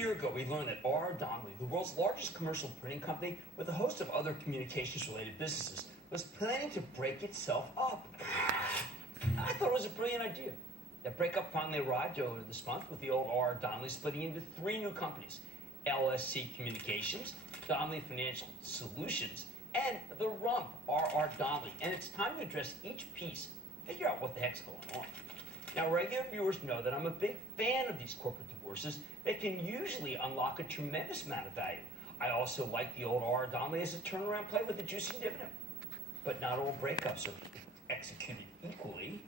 year ago, we learned that R.R. Donnelley, the world's largest commercial printing company with a host of other communications-related businesses, was planning to break itself up. I thought it was a brilliant idea. That breakup finally arrived earlier this month with the old R.R. Donnelley splitting into 3 new companies: LSC Communications, Donnelley Financial Solutions, and the rump, R.R. Donnelley. And it's time to address each piece, figure out what the heck's going on. Now, regular viewers know that I'm a big fan of these corporate divorces that can usually unlock a tremendous amount of value. I also like the old R.R. Donnelley as a turnaround play with a juicy dividend. But not all breakups are executed equally.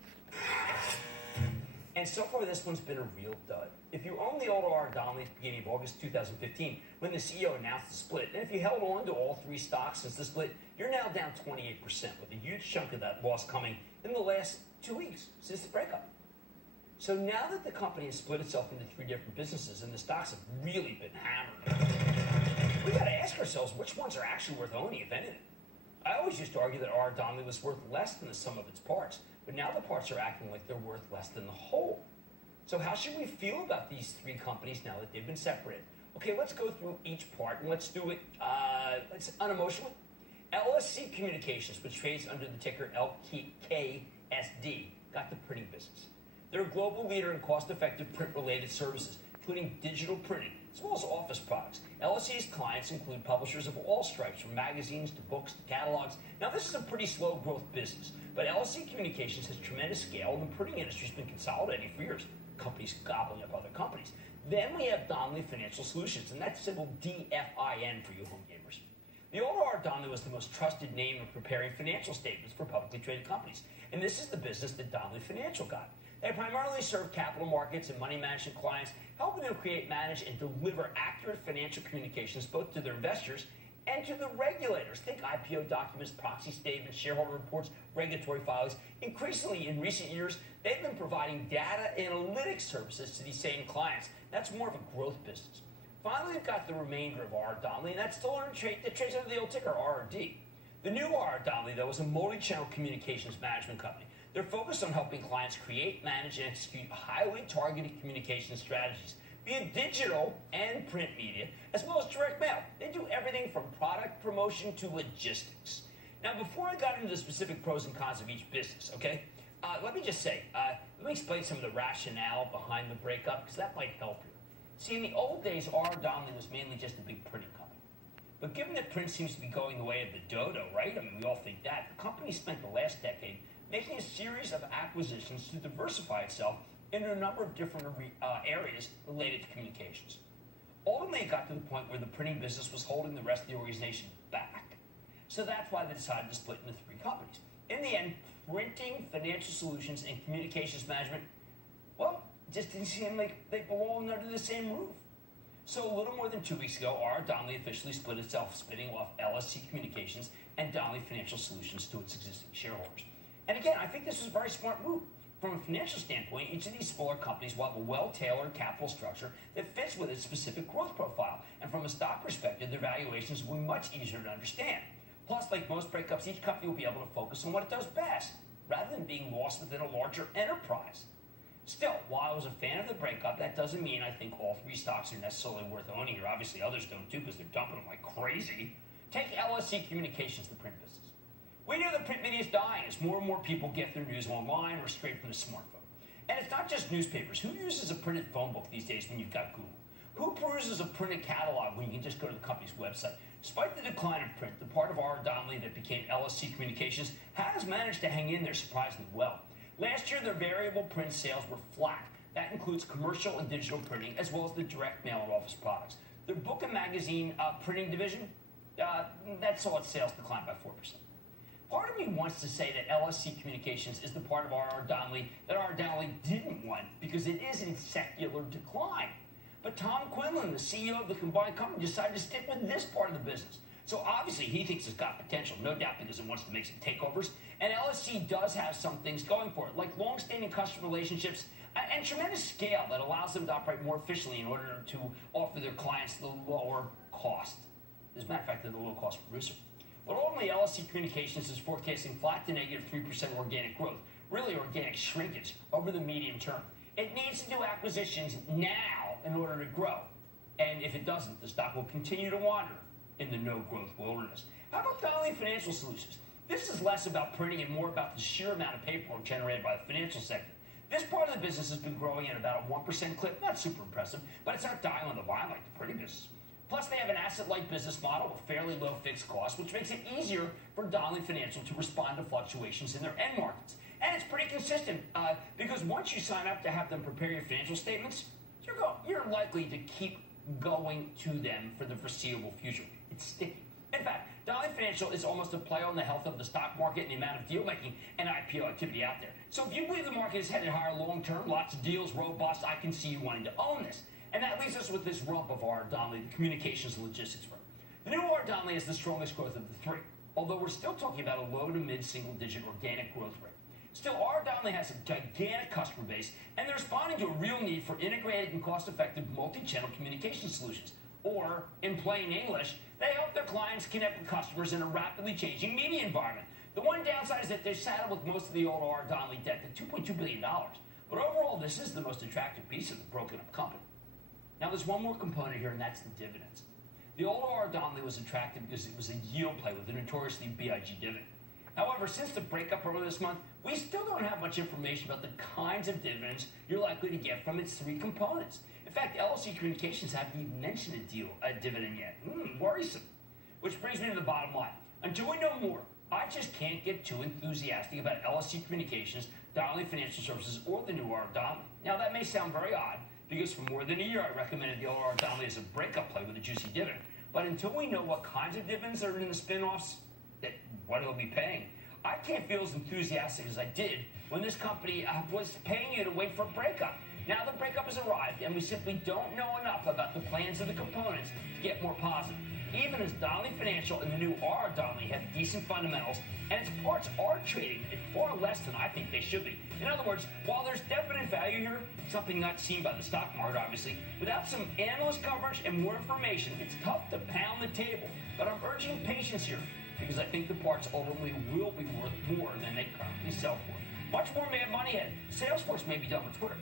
And so far, this one's been a real dud. If you own the old R.R. Donnelley at the beginning of August 2015, when the CEO announced the split, and if you held on to all 3 stocks since the split, you're now down 28%, with a huge chunk of that loss coming in the last 2 weeks since the breakup. So now that the company has split itself into 3 different businesses and the stocks have really been hammered, we got to ask ourselves which ones are actually worth owning, if anything. I always used to argue that R.R. Donnelley was worth less than the sum of its parts, but now the parts are acting like they're worth less than the whole. So how should we feel about these 3 companies now that they've been separated? Okay, let's go through each part, and let's do it unemotionally. LSC Communications, which trades under the ticker LKSD, got the printing business. They're a global leader in cost-effective print-related services, including digital printing, as well as office products. LSC's clients include publishers of all stripes, from magazines to books to catalogs. Now, this is a pretty slow-growth business, but LSC Communications has tremendous scale, and the printing industry's been consolidating for years. Companies gobbling up other companies. Then we have Donnelley Financial Solutions, and that's symbol DFIN for you home gamers. The old R.R. Donnelley was the most trusted name in preparing financial statements for publicly traded companies, and this is the business that Donnelley Financial got. They primarily serve capital markets and money management clients, helping them create, manage, and deliver accurate financial communications both to their investors and to the regulators. Think IPO documents, proxy statements, shareholder reports, regulatory filings. Increasingly, in recent years, they've been providing data analytics services to these same clients. That's more of a growth business. Finally, we've got the remainder of R.R. Donnelley, and that's still on that trades under the old ticker, RRD. The new R.R. Donnelley, though, is a multi-channel communications management company. They're focused on helping clients create, manage, and execute highly targeted communication strategies via digital and print media, as well as direct mail. They do everything from product promotion to logistics. Now, before I got into the specific pros and cons of each business, okay, let me just say, let me explain some of the rationale behind the breakup, because that might help you. See, in the old days, R.R. Donnelley was mainly just a big printing company. But given that print seems to be going the way of the dodo, right? I mean, we all think that. The company spent the last decade making a series of acquisitions to diversify itself into a number of different areas related to communications. Ultimately, it got to the point where the printing business was holding the rest of the organization back. So that's why they decided to split into 3 companies. In the end, printing, financial solutions, and communications management, well, just didn't seem like they belonged under the same roof. So a little more than 2 weeks ago, R.R. Donnelley officially split itself, spinning off LSC Communications and Donnelley Financial Solutions to its existing shareholders. And again, I think this was a very smart move. From a financial standpoint, each of these smaller companies will have a well-tailored capital structure that fits with its specific growth profile. And from a stock perspective, their valuations will be much easier to understand. Plus, like most breakups, each company will be able to focus on what it does best, rather than being lost within a larger enterprise. Still, while I was a fan of the breakup, that doesn't mean I think all 3 stocks are necessarily worth owning, or obviously others don't too, because they're dumping them like crazy. Take LSC Communications, the print business. We know that print media is dying as more and more people get their news online or straight from the smartphone. And it's not just newspapers. Who uses a printed phone book these days when you've got Google? Who peruses a printed catalog when you can just go to the company's website? Despite the decline of print, the part of R.R. Donnelley that became LSC Communications has managed to hang in there surprisingly well. Last year, their variable print sales were flat. That includes commercial and digital printing, as well as the direct mail and office products. Their book and magazine printing division, that saw its sales decline by 4%. Part of me wants to say that LSC Communications is the part of R.R. Donnelley that R.R. Donnelley didn't want because it is in secular decline. But Tom Quinlan, the CEO of the combined company, decided to stick with this part of the business. So obviously he thinks it's got potential, no doubt, because it wants to make some takeovers. And LSC does have some things going for it, like long-standing customer relationships and tremendous scale that allows them to operate more efficiently in order to offer their clients the lower cost. As a matter of fact, they're the low-cost producer. But ultimately, LSC Communications is forecasting flat to negative 3% organic growth, really organic shrinkage over the medium term. It needs to do acquisitions now in order to grow. And if it doesn't, the stock will continue to wander in the no-growth wilderness. How about Donnelly Financial Solutions? This is less about printing and more about the sheer amount of paperwork generated by the financial sector. This part of the business has been growing at about a 1% clip, not super impressive, but it's not dying on the vine like the printing business. Plus, they have an asset-light business model with fairly low fixed costs, which makes it easier for Donnelly Financial to respond to fluctuations in their end markets. And it's pretty consistent because once you sign up to have them prepare your financial statements, you're likely to keep going to them for the foreseeable future. It's sticky. In fact, Donnelly Financial is almost a play on the health of the stock market and the amount of deal making and IPO activity out there. So if you believe the market is headed higher long term, lots of deals, robust, I can see you wanting to own this. And that leaves us with this rump of R. Donnelly, the communications and logistics firm. The new R. Donnelly has the strongest growth of the three, although we're still talking about a low to mid single digit organic growth rate. Still, R. Donnelly has a gigantic customer base, and they're responding to a real need for integrated and cost-effective multi-channel communication solutions. Or, in plain English, they help their clients connect with customers in a rapidly changing media environment. The one downside is that they're saddled with most of the old R. Donnelly debt at $2.2 billion. But overall, this is the most attractive piece of the broken-up company. Now, there's one more component here, and that's the dividends. The old R. Donnelly was attractive because it was a yield play with a notoriously BIG dividend. However, since the breakup earlier this month, we still don't have much information about the kinds of dividends you're likely to get from its three components. In fact, LLC Communications haven't even mentioned a dividend yet. Worrisome. Which brings me to the bottom line. Until we know more, I just can't get too enthusiastic about LLC Communications, Donnelly Financial Services, or the new R. Donnelly. Now, that may sound very odd, because for more than a year I recommended the old R. Donnelly as a breakup play with a juicy dividend. But until we know what kinds of dividends are in the spin-offs, what it'll be paying, I can't feel as enthusiastic as I did when this company was paying you to wait for a breakup. Now the breakup has arrived, and we simply don't know enough about the plans of the components to get more positive. Even as Donnelly Financial and the new R. Donnelly have decent fundamentals, and its parts are trading at far less than I think they should be. In other words, while there's definite value here, something not seen by the stock market obviously, without some analyst coverage and more information, it's tough to pound the table. But I'm urging patience here, because I think the parts ultimately will be worth more than they currently sell for. Much more Mad Money ahead. Salesforce may be done with Twitter.